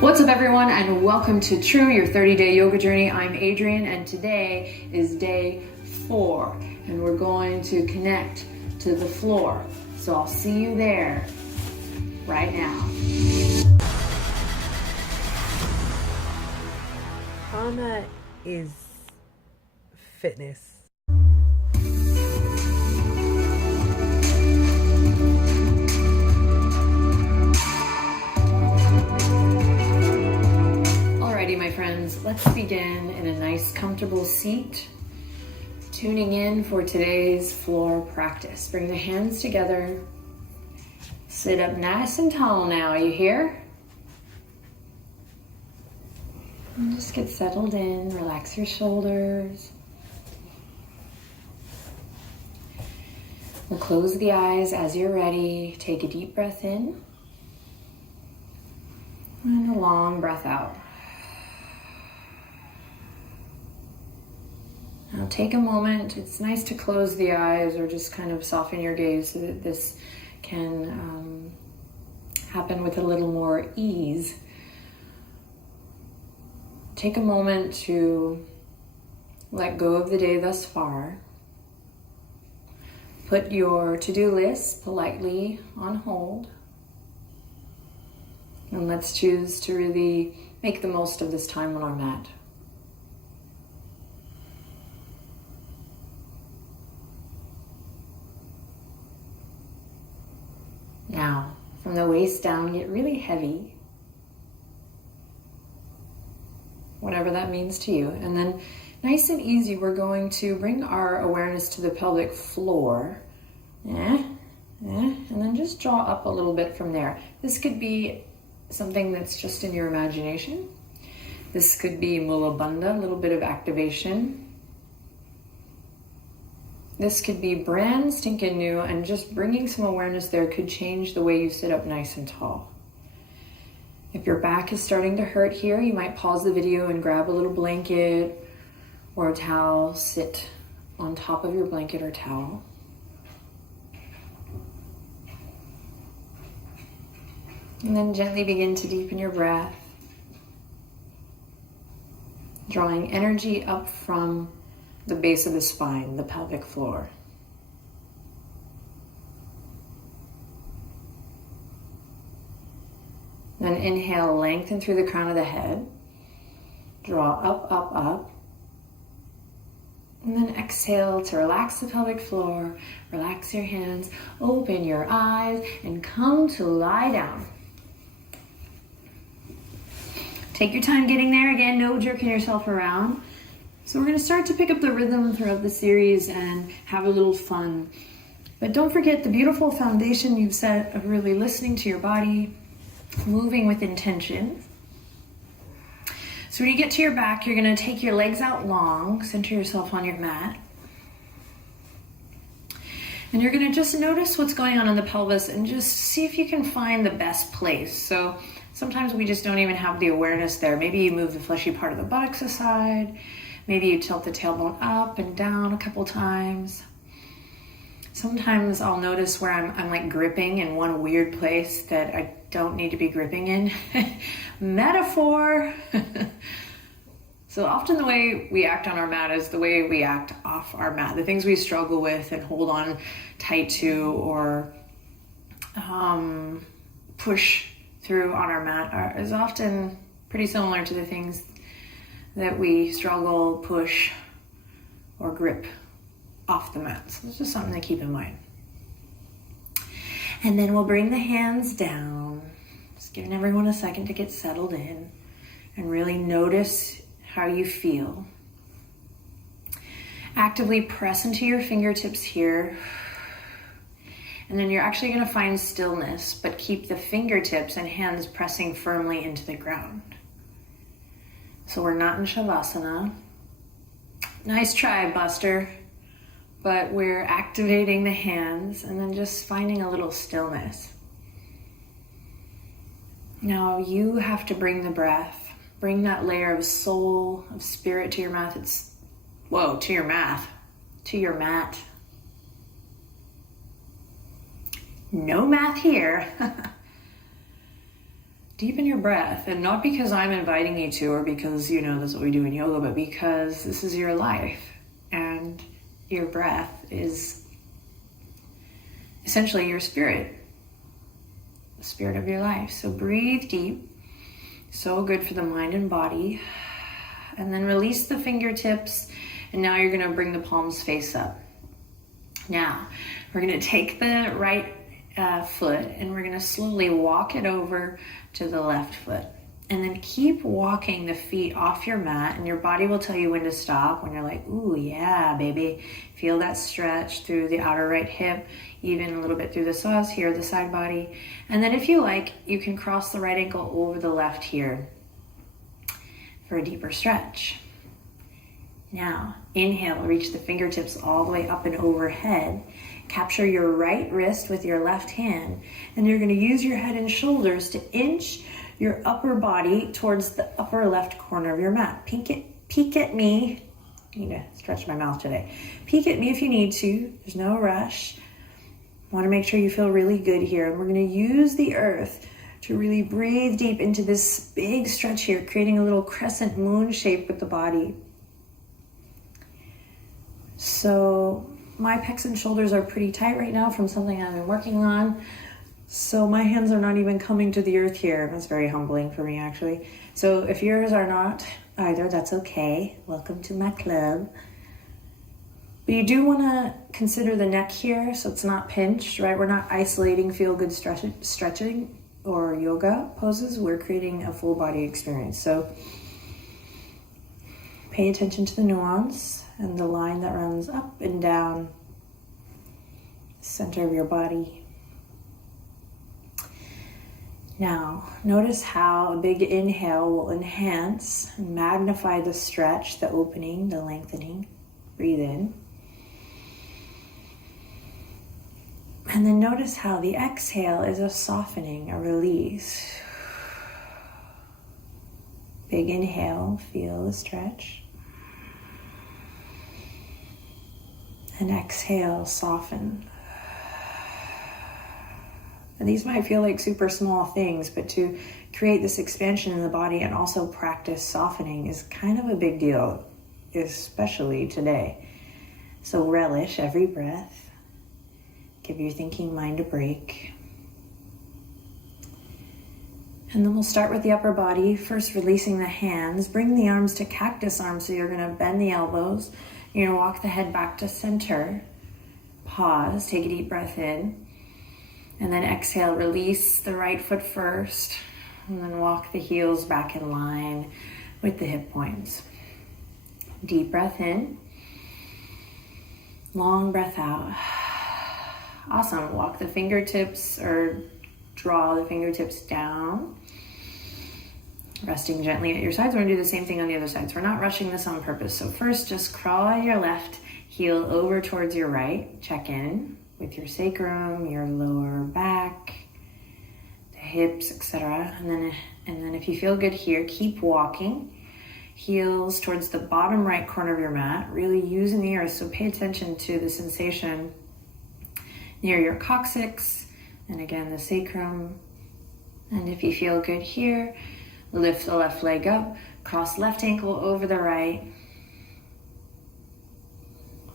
What's up everyone, and welcome to True, your 30-day yoga journey. I'm Adrienne, and today is day 4, and we're going to connect to the floor. So I'll see you there right now. Prana is fitness. Alrighty, my friends, let's begin in a nice, comfortable seat. Tuning in for today's floor practice. Bring the hands together. Sit up nice and tall now, you hear? And just get settled in, relax your shoulders. We'll close the eyes as you're ready. Take a deep breath in and a long breath out. Now take a moment. It's nice to close the eyes or just kind of soften your gaze so that this can happen with a little more ease. Take a moment to let go of the day thus far. Put your to-do list politely on hold. And let's choose to really make the most of this time on our mat. Now, from the waist down, get really heavy. Whatever that means to you. And then nice and easy, we're going to bring our awareness to the pelvic floor. And then just draw up a little bit from there. This could be something that's just in your imagination. This could be Mula Bandha, a little bit of activation. This could be brand stinking new, and just bringing some awareness there could change the way you sit up nice and tall. If your back is starting to hurt here, you might pause the video and grab a little blanket or a towel. Sit on top of your blanket or towel. And then gently begin to deepen your breath, drawing energy up from the base of the spine, the pelvic floor. Then inhale, lengthen through the crown of the head. Draw up, up, up. And then exhale to relax the pelvic floor, relax your hands, open your eyes, and come to lie down. Take your time getting there. Again, no jerking yourself around. So we're going to start to pick up the rhythm throughout the series and have a little fun. But don't forget the beautiful foundation you've set of really listening to your body, moving with intention. So when you get to your back, you're going to take your legs out long, center yourself on your mat. And you're going to just notice what's going on in the pelvis and just see if you can find the best place. So sometimes we just don't even have the awareness there. Maybe you move the fleshy part of the buttocks aside. Maybe you tilt the tailbone up and down a couple times. Sometimes I'll notice where I'm like gripping in one weird place that I don't need to be gripping in. Metaphor. So often the way we act on our mat is the way we act off our mat. The things we struggle with and hold on tight to or push through on our mat is often pretty similar to the things that we struggle, push, or grip off the mat. So it's just something to keep in mind. And then we'll bring the hands down, just giving everyone a second to get settled in and really notice how you feel. Actively press into your fingertips here. And then you're actually going to find stillness, but keep the fingertips and hands pressing firmly into the ground. So we're not in Shavasana. Nice try, Buster. But we're activating the hands and then just finding a little stillness. Now you have to bring the breath, bring that layer of soul, of spirit to your mat. To your mat. No math here. deepen your breath, and not because I'm inviting you to, or because, you know, that's what we do in yoga, but because this is your life, and your breath is essentially your spirit, the spirit of your life. So breathe deep, so good for the mind and body, and then release the fingertips, and now you're gonna bring the palms face up. Now, we're gonna take the right foot and we're gonna slowly walk it over to the left foot. And then keep walking the feet off your mat, and your body will tell you when to stop, when you're like, ooh, yeah, baby. Feel that stretch through the outer right hip, even a little bit through the psoas here, the side body. And then if you like, you can cross the right ankle over the left here for a deeper stretch. Now, inhale, reach the fingertips all the way up and overhead. Capture your right wrist with your left hand, and you're gonna use your head and shoulders to inch your upper body towards the upper left corner of your mat. Peek at me. I need to stretch my mouth today. Peek at me if you need to. There's no rush. I wanna make sure you feel really good here. And we're gonna use the earth to really breathe deep into this big stretch here, creating a little crescent moon shape with the body. So my pecs and shoulders are pretty tight right now from something I've been working on. So my hands are not even coming to the earth here. That's very humbling for me, actually. So if yours are not either, that's okay. Welcome to my club. But you do want to consider the neck here so it's not pinched, right? We're not isolating feel-good stretching or yoga poses. We're creating a full body experience. So pay attention to the nuance and the line that runs up and down the center of your body. Now, notice how a big inhale will enhance and magnify the stretch, the opening, the lengthening. Breathe in. And then notice how the exhale is a softening, a release. Big inhale, feel the stretch. And exhale, soften. And these might feel like super small things, but to create this expansion in the body and also practice softening is kind of a big deal, especially today. So relish every breath. Give your thinking mind a break. And then we'll start with the upper body, first releasing the hands. Bring the arms to cactus arms, so you're gonna bend the elbows. You're gonna walk the head back to center. Pause, take a deep breath in. And then exhale, release the right foot first, and then walk the heels back in line with the hip points. Deep breath in, long breath out. Awesome, walk the fingertips or draw the fingertips down. Resting gently at your sides. We're gonna do the same thing on the other side. So we're not rushing this on purpose. So first, just crawl your left heel over towards your right. Check in with your sacrum, your lower back, the hips, etc. And then if you feel good here, keep walking. Heels towards the bottom right corner of your mat, really using the earth. So pay attention to the sensation near your coccyx, and again, the sacrum. And if you feel good here, lift the left leg up, cross left ankle over the right.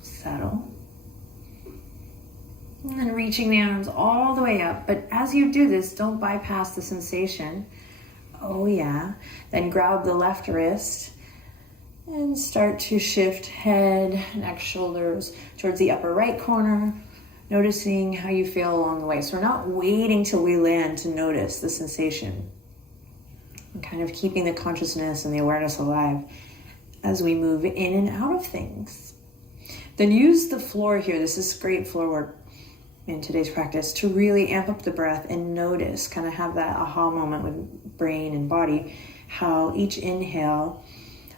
Settle. And then reaching the arms all the way up. But as you do this, don't bypass the sensation. Oh yeah. Then grab the left wrist and start to shift head, neck, shoulders towards the upper right corner, noticing how you feel along the way. So we're not waiting till we land to notice the sensation. And kind of keeping the consciousness and the awareness alive as we move in and out of things. Then use the floor here. This is great floor work in today's practice to really amp up the breath and notice, kind of have that aha moment with brain and body, how each inhale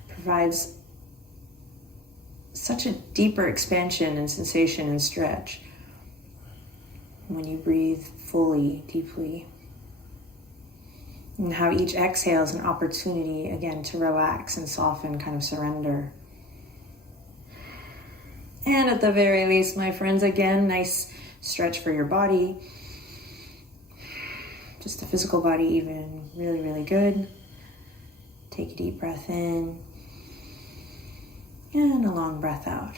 provides such a deeper expansion and sensation and stretch when you breathe fully, deeply. And how each exhale is an opportunity, again, to relax and soften, kind of surrender. And at the very least, my friends, again, nice stretch for your body. just the physical body even really, really good. Take a deep breath in and a long breath out.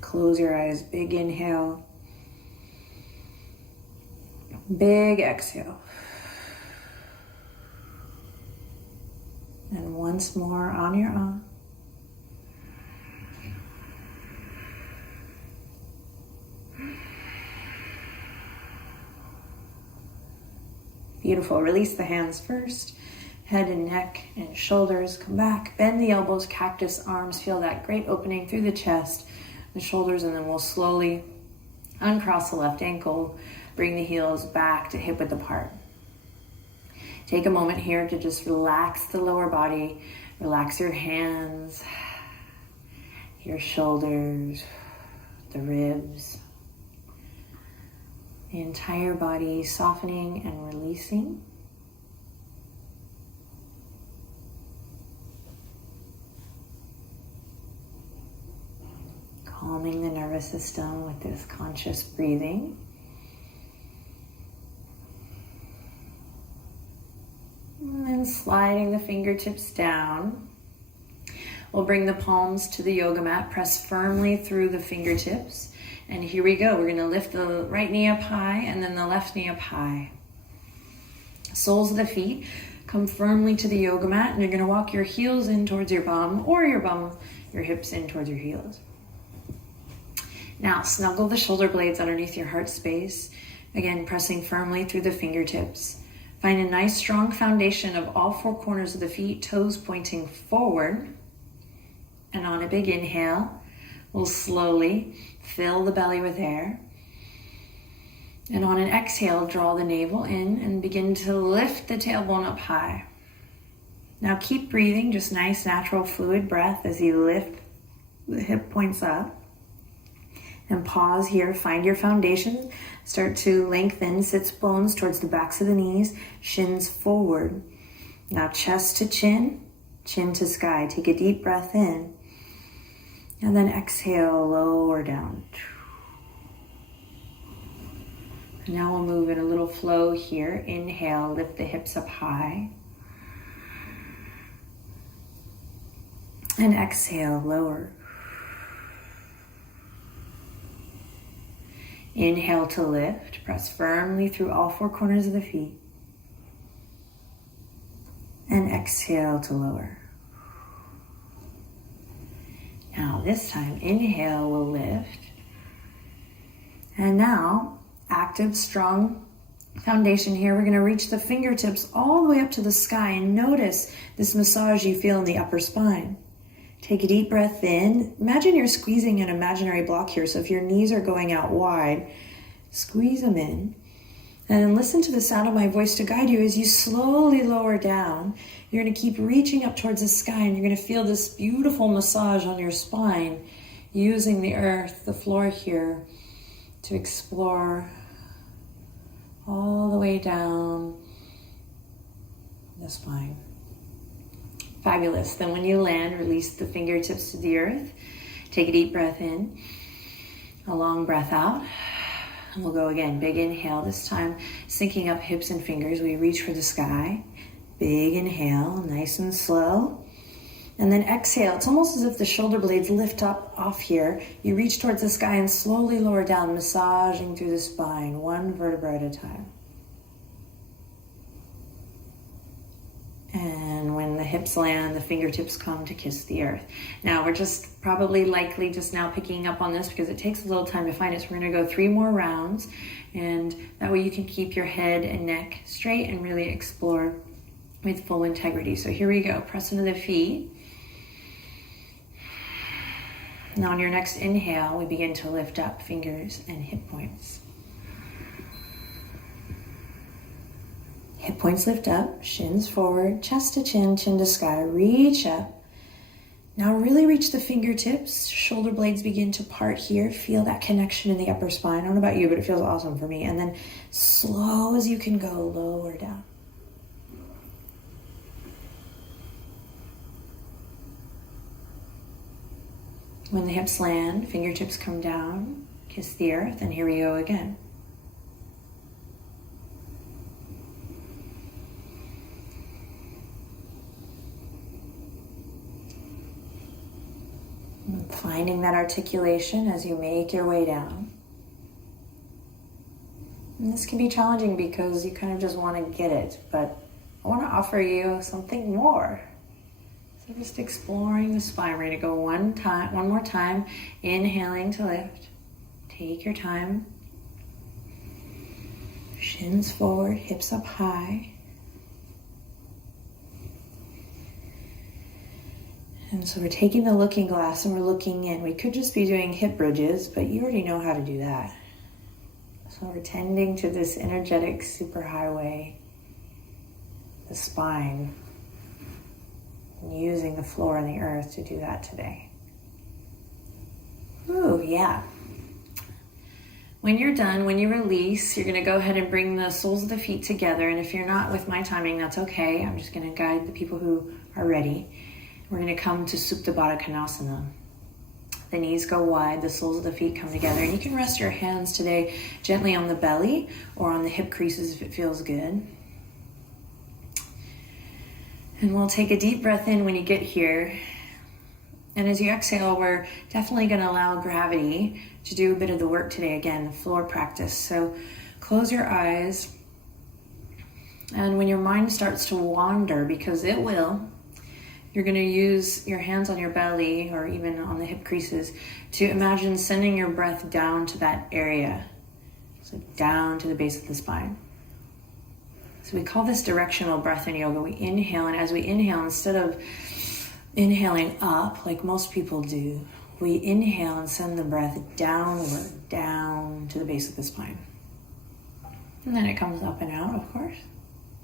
Close your eyes, big inhale, big exhale. And once more on your own. Beautiful. Release the hands first. Head and neck and shoulders come back. Bend the elbows, cactus arms. Feel that great opening through the chest, the shoulders, and then we'll slowly uncross the left ankle. Bring the heels back to hip width apart. Take a moment here to just relax the lower body. Relax your hands, your shoulders, the ribs. The entire body softening and releasing. Calming the nervous system with this conscious breathing. And then sliding the fingertips down. We'll bring the palms to the yoga mat. Press firmly through the fingertips. And here we go. We're going to lift the right knee up high and then the left knee up high. Soles of the feet come firmly to the yoga mat, and you're going to walk your heels in towards your bum, or your hips in towards your heels. Now, snuggle the shoulder blades underneath your heart space. Again, pressing firmly through the fingertips. Find a nice strong foundation of all four corners of the feet, toes pointing forward. And on a big inhale, we'll slowly fill the belly with air. And on an exhale, draw the navel in and begin to lift the tailbone up high. Now keep breathing, just nice, natural, fluid breath as you lift the hip points up. And pause here, find your foundation. Start to lengthen sits bones towards the backs of the knees, shins forward. Now chest to chin, chin to sky. Take a deep breath in. And then exhale, lower down. And now we'll move in a little flow here. Inhale, lift the hips up high. And exhale, lower. Inhale to lift. Press firmly through all four corners of the feet. And exhale to lower. Now this time, inhale, we'll lift. And now, active, strong foundation here. We're going to reach the fingertips all the way up to the sky and notice this massage you feel in the upper spine. Take a deep breath in. Imagine you're squeezing an imaginary block here. So if your knees are going out wide, squeeze them in. And listen to the sound of my voice to guide you as you slowly lower down. You're going to keep reaching up towards the sky, and you're going to feel this beautiful massage on your spine, using the earth, the floor here, to explore all the way down the spine. Fabulous. Then when you land, release the fingertips to the earth. Take a deep breath in, a long breath out. And we'll go again. Big inhale, this time syncing up hips and fingers. We reach for the sky. Big inhale, nice and slow. And then exhale. It's almost as if the shoulder blades lift up off here. You reach towards the sky and slowly lower down, massaging through the spine, one vertebra at a time. And when the hips land, the fingertips come to kiss the earth. Now we're just probably likely just now picking up on this because it takes a little time to find it. So we're going to go 3 more rounds, and that way you can keep your head and neck straight and really explore with full integrity. So here we go. Press into the feet. Now on your next inhale, we begin to lift up fingers and hip points. Hip points lift up, shins forward, chest to chin, chin to sky. Reach up. Now really reach the fingertips. Shoulder blades begin to part here. Feel that connection in the upper spine. I don't know about you, but it feels awesome for me. And then slow as you can go, lower down. When the hips land, fingertips come down, kiss the earth, and here we go again. Finding that articulation as you make your way down. And this can be challenging because you kind of just want to get it, but I want to offer you something more. So just exploring the spine. We're going to go one more time, inhaling to lift. Take your time. Shins forward, hips up high. And so we're taking the looking glass and we're looking in. We could just be doing hip bridges, but you already know how to do that. So we're tending to this energetic superhighway, the spine, and using the floor and the earth to do that today. Ooh, yeah. When you're done, when you release, you're going to go ahead and bring the soles of the feet together. And if you're not with my timing, that's okay. I'm just going to guide the people who are ready. We're going to come to Supta Baddha Konasana. The knees go wide, the soles of the feet come together. And you can rest your hands today gently on the belly or on the hip creases if it feels good. And we'll take a deep breath in when you get here. And as you exhale, we're definitely going to allow gravity to do a bit of the work today. Again, the floor practice. So close your eyes. And when your mind starts to wander, because it will, you're going to use your hands on your belly or even on the hip creases to imagine sending your breath down to that area. So down to the base of the spine. So we call this directional breath in yoga. We inhale, and as we inhale, instead of inhaling up like most people do, we inhale and send the breath downward, down to the base of the spine. And then it comes up and out, of course.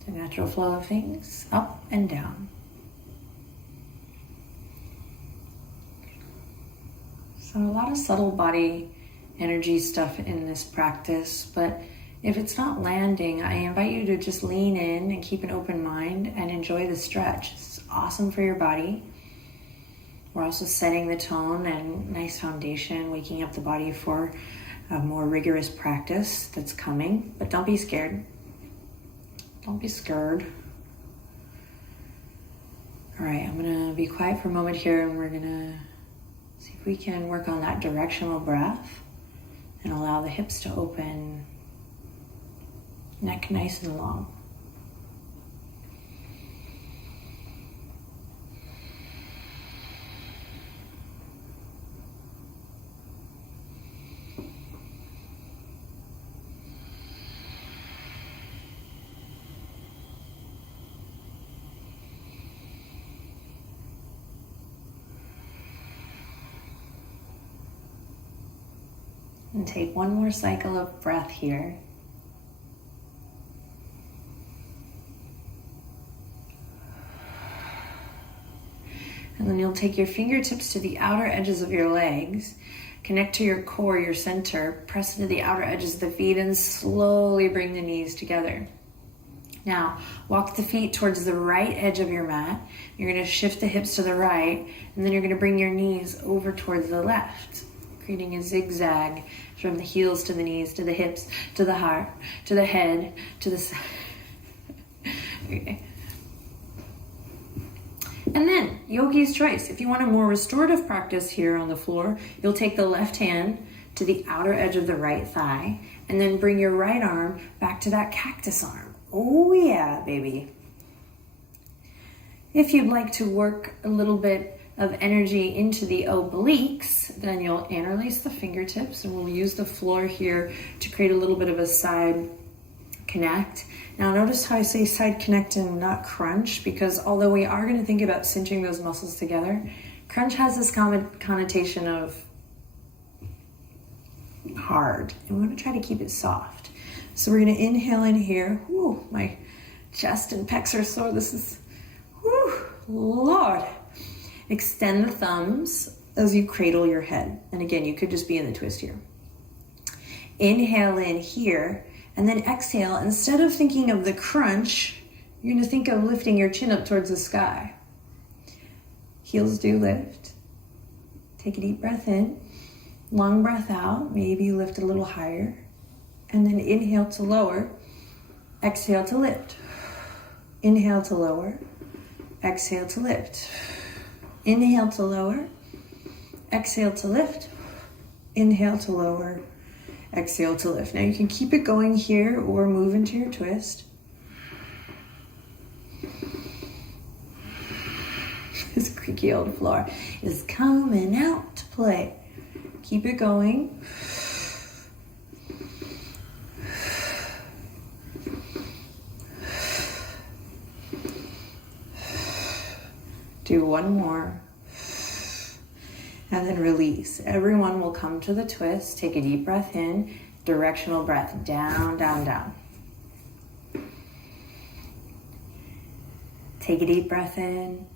The natural flow of things, up and down. So a lot of subtle body energy stuff in this practice, but if it's not landing, I invite you to just lean in and keep an open mind and enjoy the stretch. It's awesome for your body. We're also setting the tone and nice foundation, waking up the body for a more rigorous practice that's coming. But don't be scared. Don't be scared. All right, I'm gonna be quiet for a moment here and we're gonna see if we can work on that directional breath and allow the hips to open, neck nice and long. And take one more cycle of breath here. And then you'll take your fingertips to the outer edges of your legs, connect to your core, your center, press into the outer edges of the feet, and slowly bring the knees together. Now, walk the feet towards the right edge of your mat. You're going to shift the hips to the right, and then you're going to bring your knees over towards the left, creating a zigzag from the heels to the knees, to the hips, to the heart, to the head, to the side. Okay. And then, yogi's choice. If you want a more restorative practice here on the floor, you'll take the left hand to the outer edge of the right thigh, and then bring your right arm back to that cactus arm. Oh yeah, baby. If you'd like to work a little bit of energy into the obliques, then you'll interlace the fingertips, and we'll use the floor here to create a little bit of a side connect. Now notice how I say side connect and not crunch, because although we are going to think about cinching those muscles together, crunch has this connotation of hard, and we want to try to keep it soft. So we're going to inhale in here. Whew, my chest and pecs are sore. This is, whew, Lord. Extend the thumbs as you cradle your head. And again, you could just be in the twist here. Inhale in here, and then exhale. Instead of thinking of the crunch, you're going to think of lifting your chin up towards the sky. Heels do lift. Take a deep breath in. Long breath out. Maybe you lift a little higher. And then inhale to lower. Exhale to lift. Inhale to lower. Exhale to lift. Inhale to lower. exhale to lift, inhale to lower, exhale to lift. Now you can keep it going here or move into your twist. This creaky old floor is coming out to play. Keep it going. Do one more. And then release. Everyone will come to the twist. Take a deep breath in. Directional breath. Down, down, down. Take a deep breath in.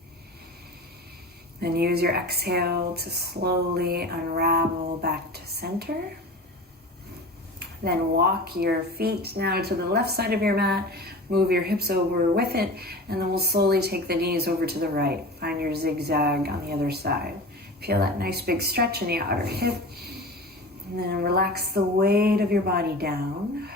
Then use your exhale to slowly unravel back to center. Then walk your feet now to the left side of your mat. Move your hips over with it. And then we'll slowly take the knees over to the right. Find your zigzag on the other side. Feel that nice big stretch in the outer hip. And then relax the weight of your body down.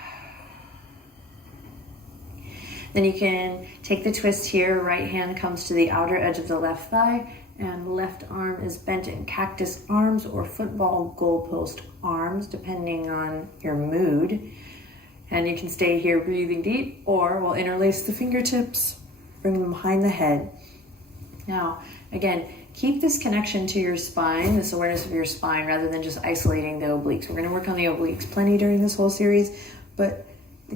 Then you can take the twist here. Right hand comes to the outer edge of the left thigh. And left arm is bent in cactus arms or football goalpost arms, depending on your mood. And you can stay here breathing deep, or we'll interlace the fingertips, bring them behind the head. Now, again, keep this connection to your spine, this awareness of your spine, rather than just isolating the obliques. We're going to work on the obliques plenty during this whole series, but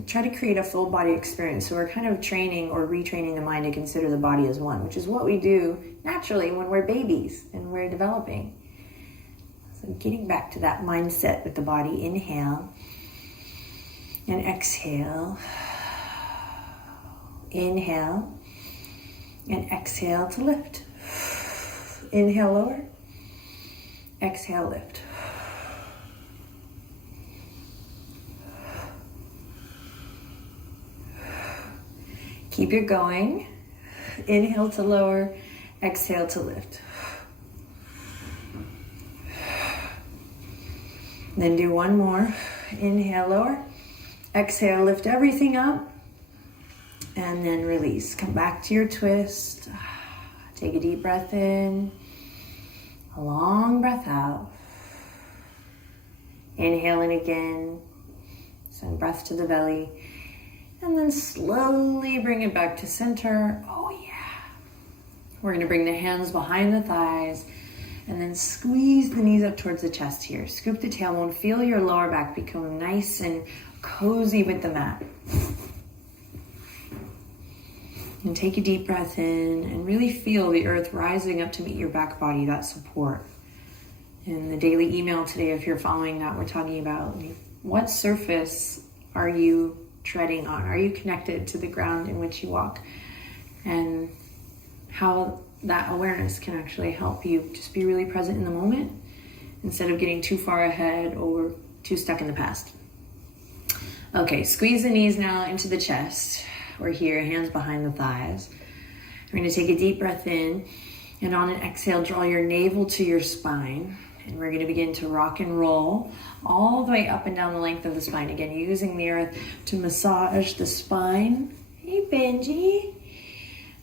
try to create a full body experience. So we're kind of training or retraining the mind to consider the body as one, which is what we do naturally when we're babies and we're developing. So getting back to that mindset with the body. Inhale and exhale. Inhale and exhale to lift. Inhale, lower. Exhale, lift. Keep it going. Inhale to lower, exhale to lift. Then do one more. Inhale, lower. Exhale, lift everything up. And then release. Come back to your twist. Take a deep breath in. A long breath out. Inhaling again. Send breath to the belly. And then slowly bring it back to center. Oh yeah. We're gonna bring the hands behind the thighs and then squeeze the knees up towards the chest here. Scoop the tailbone, feel your lower back become nice and cozy with the mat. And take a deep breath in and really feel the earth rising up to meet your back body, that support. In the daily email today, if you're following that, we're talking about what surface are you treading on? Are you connected to the ground in which you walk? And how that awareness can actually help you just be really present in the moment instead of getting too far ahead or too stuck in the past. Okay, squeeze the knees now into the chest. We're here, hands behind the thighs. We're going to take a deep breath in, and on an exhale, draw your navel to your spine. And we're going to begin to rock and roll all the way up and down the length of the spine. Again, using the earth to massage the spine. Hey, Benji.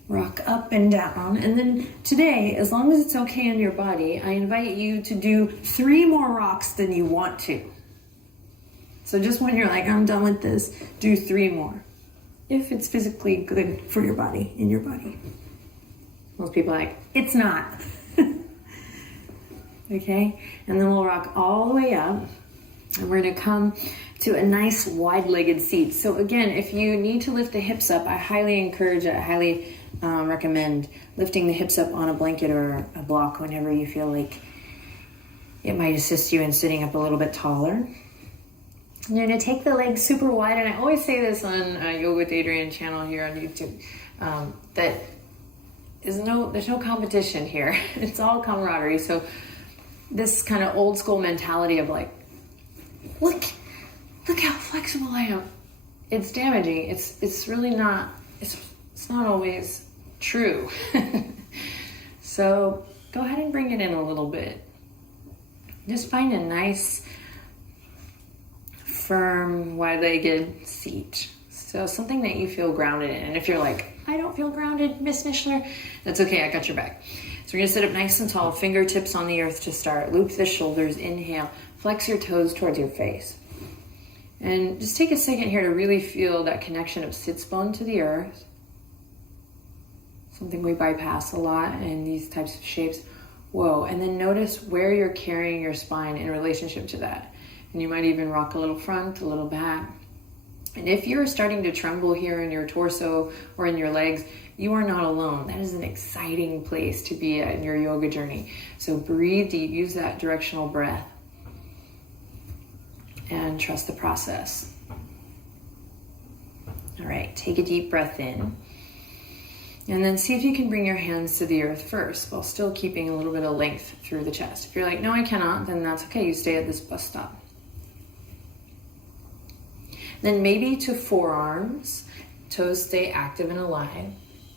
Rock up and down. And then today, as long as it's okay in your body, I invite you to do 3 more rocks than you want to. So just when you're like, I'm done with this, do 3 more. If it's physically good for your body, in your body. Most people are like, it's not. Okay, and then we'll rock all the way up, and we're gonna come to a nice wide-legged seat. So again, if you need to lift the hips up, I highly encourage it, I highly recommend lifting the hips up on a blanket or a block whenever you feel like it might assist you in sitting up a little bit taller. You're gonna take the legs super wide, and I always say this on Yoga with Adriene channel here on YouTube, that there's no competition here. It's all camaraderie. So this kind of old school mentality of like, look how flexible I am. It's damaging. It's really not, it's not always true. So go ahead and bring it in a little bit. Just find a nice, firm, wide-legged seat. So something that you feel grounded in. And if you're like, I don't feel grounded, Miss Mishler, that's okay, I got your back. So we're gonna sit up nice and tall, fingertips on the earth to start. Loop the shoulders, inhale. Flex your toes towards your face. And just take a second here to really feel that connection of sits bone to the earth. Something we bypass a lot in these types of shapes. Whoa, and then notice where you're carrying your spine in relationship to that. And you might even rock a little front, a little back. And if you're starting to tremble here in your torso or in your legs, you are not alone. That is an exciting place to be at in your yoga journey. So breathe deep, use that directional breath, and trust the process. All right, take a deep breath in. And then see if you can bring your hands to the earth first while still keeping a little bit of length through the chest. If you're like, no, I cannot, then that's okay. You stay at this bus stop. Then maybe to forearms, toes stay active and alive.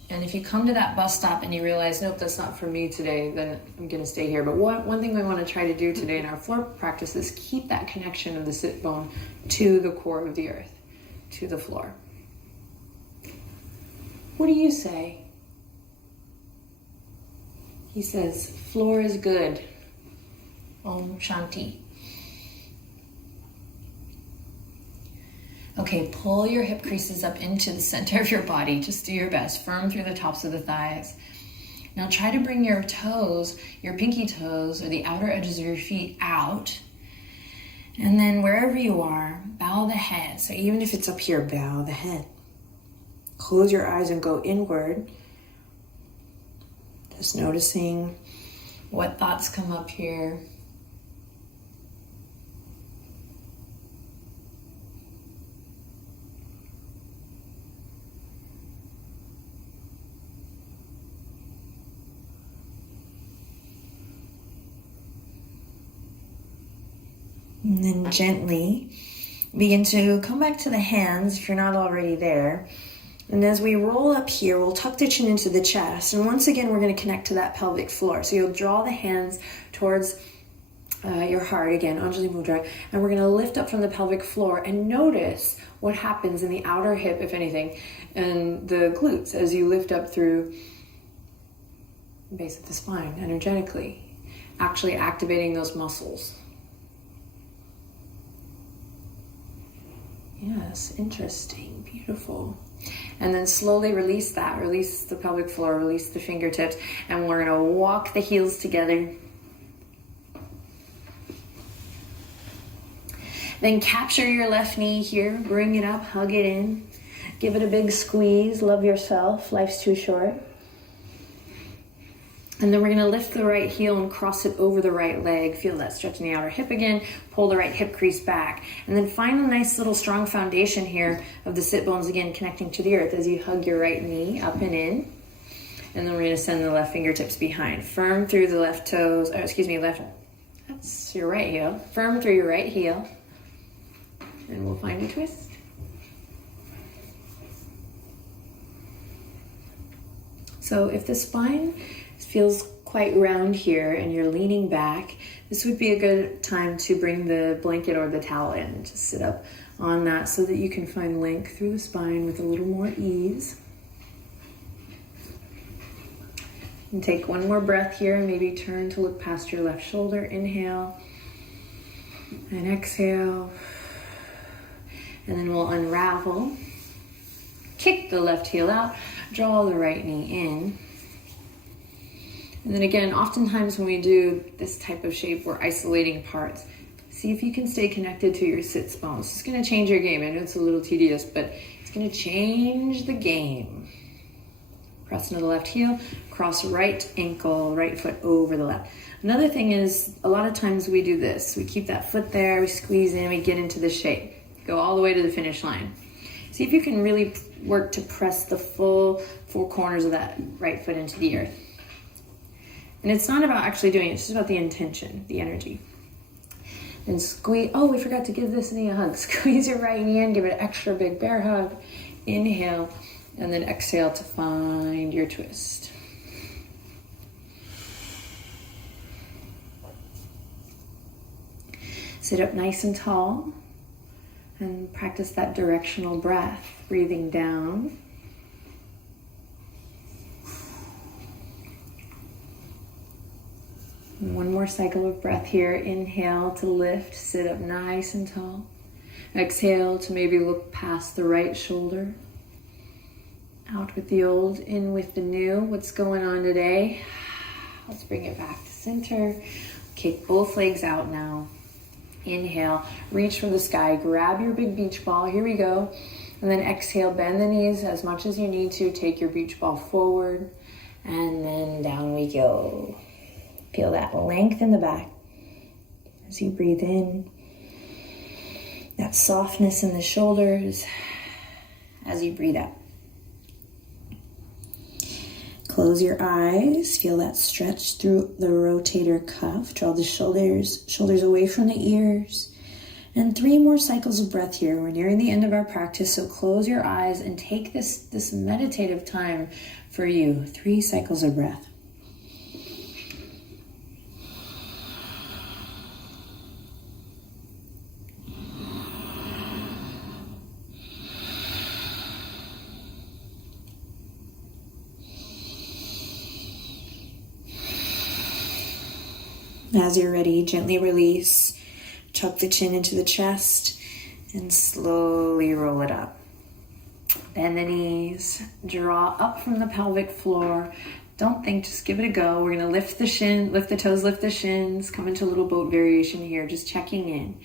And if you come to that bus stop and you realize, nope, that's not for me today, then I'm gonna stay here. But one thing we wanna try to do today in our floor practice is keep that connection of the sit bone to the core of the earth, to the floor. What do you say? He says, floor is good. Om Shanti. Okay, pull your hip creases up into the center of your body. Just do your best. Firm through the tops of the thighs. Now try to bring your toes, your pinky toes, or the outer edges of your feet out. And then wherever you are, bow the head. So even if it's up here, bow the head. Close your eyes and go inward. Just noticing what thoughts come up here. And then gently begin to come back to the hands if you're not already there. And as we roll up here, we'll tuck the chin into the chest. And once again, we're going to connect to that pelvic floor. So you'll draw the hands towards your heart again, Anjali Mudra. And we're going to lift up from the pelvic floor and notice what happens in the outer hip, if anything, and the glutes as you lift up through the base of the spine energetically, actually activating those muscles. Yes, interesting, beautiful. And then slowly release that, release the pelvic floor, release the fingertips, and we're gonna walk the heels together. Then capture your left knee here, bring it up, hug it in, give it a big squeeze, love yourself, life's too short. And then we're gonna lift the right heel and cross it over the right leg. Feel that stretch in the outer hip again. Pull the right hip crease back. And then find a nice little strong foundation here of the sit bones again connecting to the earth as you hug your right knee up and in. And then we're gonna send the left fingertips behind. Firm through the left toes, that's your right heel. Firm through your right heel. And we'll find a twist. So if the spine feels quite round here and you're leaning back, this would be a good time to bring the blanket or the towel in and just sit up on that so that you can find length through the spine with a little more ease. And take one more breath here and maybe turn to look past your left shoulder. Inhale and exhale. And then we'll unravel. Kick the left heel out, draw the right knee in. And then again, oftentimes when we do this type of shape, we're isolating parts. See if you can stay connected to your sits bones. It's gonna change your game. I know it's a little tedious, but it's gonna change the game. Press into the left heel, cross right ankle, right foot over the left. Another thing is, a lot of times we do this. We keep that foot there, we squeeze in, we get into the shape. Go all the way to the finish line. See if you can really work to press the full four corners of that right foot into the earth. And it's not about actually doing it, it's just about the intention, the energy. And squeeze, oh, we forgot to give this knee a hug. Squeeze your right knee in, give it an extra big bear hug. Inhale, and then exhale to find your twist. Sit up nice and tall and practice that directional breath, breathing down One more cycle of breath here. Inhale to lift, sit up nice and tall. Exhale to maybe look past the right shoulder. Out with the old, in with the new. What's going on today? Let's bring it back to center. Kick both legs out now. Inhale, reach for the sky. Grab your big beach ball. Here we go. And then exhale, bend the knees as much as you need to. Take your beach ball forward. And then down we go. Feel that length in the back as you breathe in. That softness in the shoulders as you breathe out. Close your eyes. Feel that stretch through the rotator cuff. Draw the shoulders away from the ears. And 3 more cycles of breath here. We're nearing the end of our practice, so close your eyes and take this meditative time for you. 3 cycles of breath. As you're ready, gently release. Tuck the chin into the chest and slowly roll it up. Bend the knees, draw up from the pelvic floor. Don't think, just give it a go. We're gonna lift the toes, lift the shins, come into a little boat variation here, just checking in.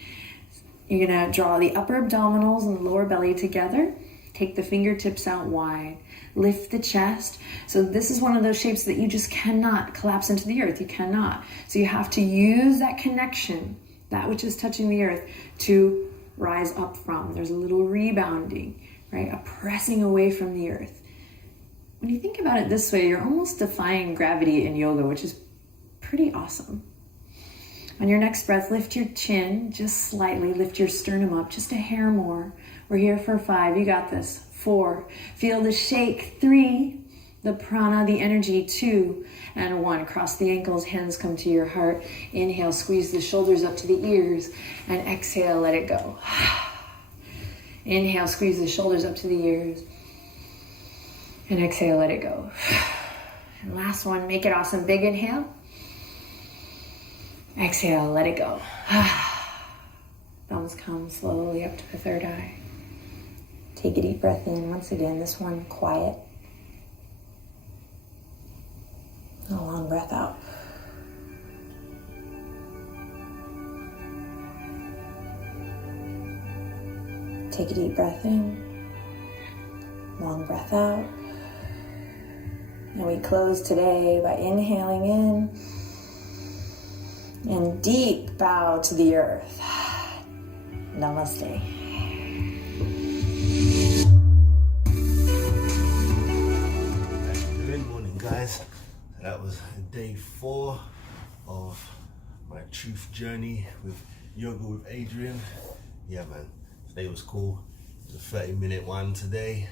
You're gonna draw the upper abdominals and the lower belly together. Take the fingertips out wide. Lift the chest. So this is one of those shapes that you just cannot collapse into the earth. You cannot. So you have to use that connection, that which is touching the earth, to rise up from. There's a little rebounding, right? A pressing away from the earth. When you think about it this way, you're almost defying gravity in yoga, which is pretty awesome. On your next breath, lift your chin just slightly. Lift your sternum up just a hair more. We're here for 5. You got this. 4. Feel the shake. 3. The prana, the energy. 2 and 1. Cross the ankles, hands come to your heart. Inhale, squeeze the shoulders up to the ears. And exhale, let it go. Inhale, squeeze the shoulders up to the ears. And exhale, let it go. And last one, make it awesome. Big inhale. Exhale, let it go. Thumbs come slowly up to the third eye. Take a deep breath in. Once again, this one quiet. And a long breath out. Take a deep breath in. Long breath out. And we close today by inhaling in. And deep bow to the earth. Namaste. Good morning, guys. That was day 4 of my truth journey with yoga with Adriene. Yeah, man, today was cool. It was a 30-minute one today.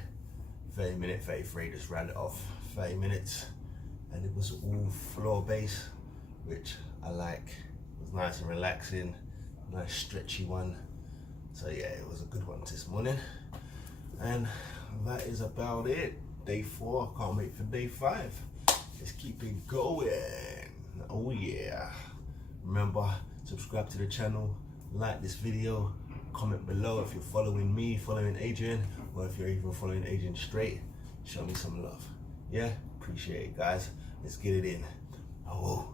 30-minute, 33, just round it off. 30 minutes, and it was all floor-based, which I like. It was nice and relaxing, nice stretchy one. So yeah, it was a good one this morning. And that is about it. Day 4, can't wait for day 5. Let's keep it going. Oh yeah. Remember, subscribe to the channel, like this video, comment below if you're following me, following Adriene, or if you're even following Adriene straight. Show me some love. Yeah, appreciate it, guys. Let's get it in. Oh.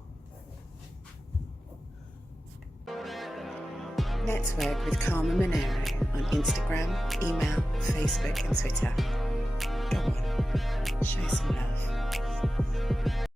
Network with Karma Monero on Instagram, email, Facebook and Twitter. Go on, show some love.